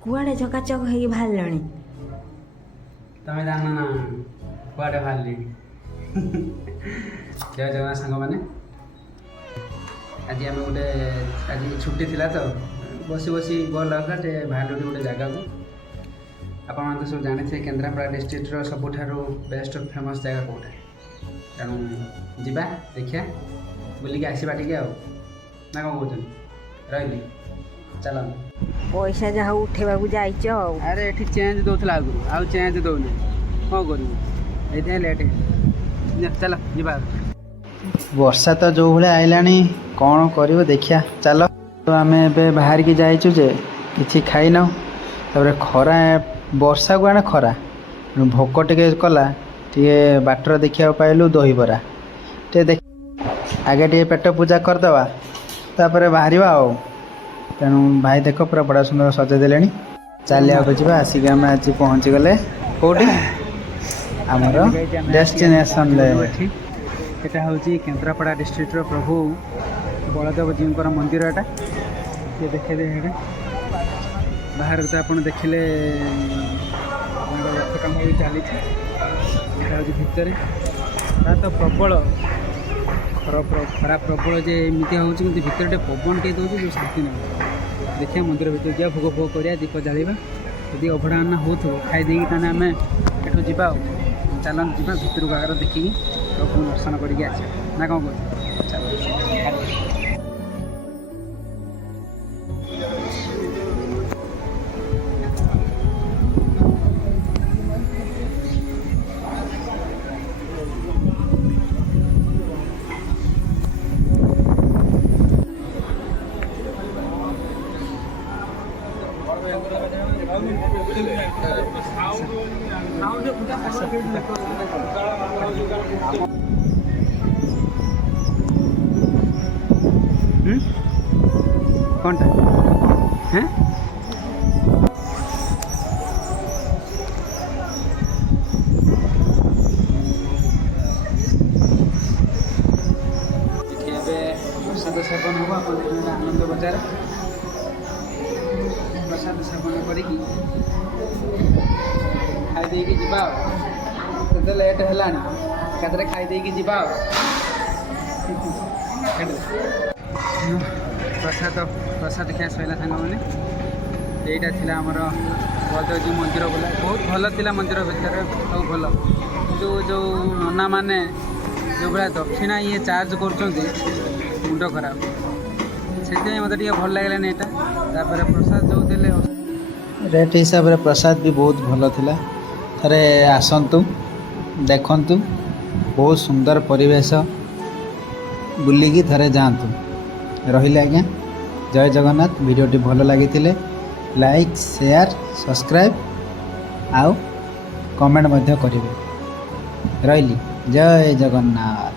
କୁଆଡ଼େ ଚକାଚକ ହେଇକି ବାହାରିଲଣି? ତମେ ଜାଣ ନା କୁଆଡ଼େ ବାହାରିଲିଣି। ଜୟ ଜଗନ୍ନାଥ ସାଙ୍ଗମାନେ, ଆଜି ଆମେ ଆଜି ଛୁଟି ଥିଲା ତ ବସି ବସି ଭଲ ଲାଗୁଥିଲା ଟିକେ ବାହାରିଲୁ ଗୋଟେ ଜାଗାକୁ। ଆପଣମାନେ ତ ସବୁ ଜାଣିଥିବେ କେନ୍ଦ୍ରାପଡ଼ା ଡିଷ୍ଟ୍ରିକ୍ଟର ସବୁଠାରୁ ବେଷ୍ଟ ଫେମସ୍ ଜାଗା କେଉଁଟା, ତେଣୁ ଯିବା ଦେଖିବା ବୁଲିକି ଆସିବା ଟିକେ ଆଉ, ନା କ'ଣ କହୁଛନ୍ତି? ରହିଲି, ଚାଲନ୍ତୁ। ପଇସା ଯାହା ଉଠେଇବାକୁ ଯାଇଛ ଆଉ। ଆରେ ଏଠି ଚେଞ୍ଜ ଦେଉଥିଲା ଆଗରୁ, ଆଉ ଚେଞ୍ଜ ଦେଉନି, କ'ଣ କରିବୁ? ଏଇଥିପାଇଁ ଲେଟ୍ ହେଇଗଲା। ଚାଲ ଯିବା। ବର୍ଷା ତ ଯେଉଁ ଭଳିଆ ଆଇଲାଣି, କ'ଣ କରିବ ଦେଖିବା। ଚାଲ, ଆମେ ଏବେ ବାହାରିକି ଯାଇଛୁ ଯେ କିଛି ଖାଇନାହୁଁ। ତାପରେ ଖରା, ବର୍ଷାକୁ ଆଣେ ଖରା, ଭୋକ ଟିକେ କଲା। ଟିକେ ବାଟରେ ଦେଖିବାକୁ ପାଇଲୁ ଦହିବରା ଟିକେ ଆଗେ ଟିକେ ପେଟ ପୂଜା କରିଦେବା, ତାପରେ ବାହାରିବା ଆଉ। ତେଣୁ ଭାଇ ଦେଖ ପୁରା ବଡ଼ ସୁନ୍ଦର ସଜେଇ ଦେଲେଣି। ଚାଲିବାକୁ ଯିବା। ଆସିକି ଆମେ ଆଜି ପହଞ୍ଚିଗଲେ କେଉଁଠି? ଆମର ଡେଷ୍ଟିନେସନରେ। ଏଟା ହେଉଛି କେନ୍ଦ୍ରାପଡ଼ା ଡିଷ୍ଟ୍ରିକ୍ଟର ପ୍ରଭୁ ବଳଦେବଜୀଙ୍କର ମନ୍ଦିର। ଏଟା ଟିକେ ଦେଖେଇଦେ। ଏଇଟା ବାହାରକୁ ତ ଆପଣ ଦେଖିଲେ ରଥ କାମ ବି ଚାଲିଛି। ଏଟା ହେଉଛି ଭିତରେ। ତା ତ ପ୍ରବଳ ଖରା ପ୍ରବଳ ଯେ ଏମିତି ହେଉଛି, କିନ୍ତୁ ଭିତରେ ଟିକେ ପବନ ଟିକେ ଦେଉଛି, ଯେଉଁ ଶାନ୍ତି ନେଉଛି। ଦେଖିବା ମନ୍ଦିର ଭିତରକୁ ଯିବା, ଭୋଗ ଫୋଗ କରିବା, ଦୀପ ଜାଳିବା। ଯଦି ଅଭଡ଼ା ଅନ୍ନ ହେଉଥିବ ଖାଇଦେଇକି ତାହେଲେ ଆମେ ଏଠୁ ଯିବା ଆଉ। ଚାଲନ୍ତୁ ଯିବା ଭିତରକୁ ଆଗରେ ଦେଖିକି ପ୍ରଭୁଙ୍କୁ ଦର୍ଶନ କରିକି ଆସିବା, ନା କ'ଣ କହୁଛୁ? ଚାଲ। कौनटा हैं? प्रसाद सेवन हम आनंद बजार प्रसाद सेवन करी खाई जा लेट है खाई जा। प्रसाद खिया सैला सांग मैंने यहीटा थी आमर बलदेवजी मंदिर बोला बहुत भल था। मंदिर भितर सब भल, कि जो नना मैंने जो भाया दक्षिणा ये चार्ज कर मुंड खराब, से मत भल लगे यहाँ। प्रसाद जो दे रेट हिसाब से प्रसाद भी बहुत भल था। थे आसतु देखु, बहुत सुंदर परिवेश, बुलिकी थे जातु। रहिले आज्ञा, जय जगन्नाथ। वीडियोटी भल लगी लाइक शेयर सब्सक्राइब आउ कमेंट करेंगे। रही जय जगन्नाथ।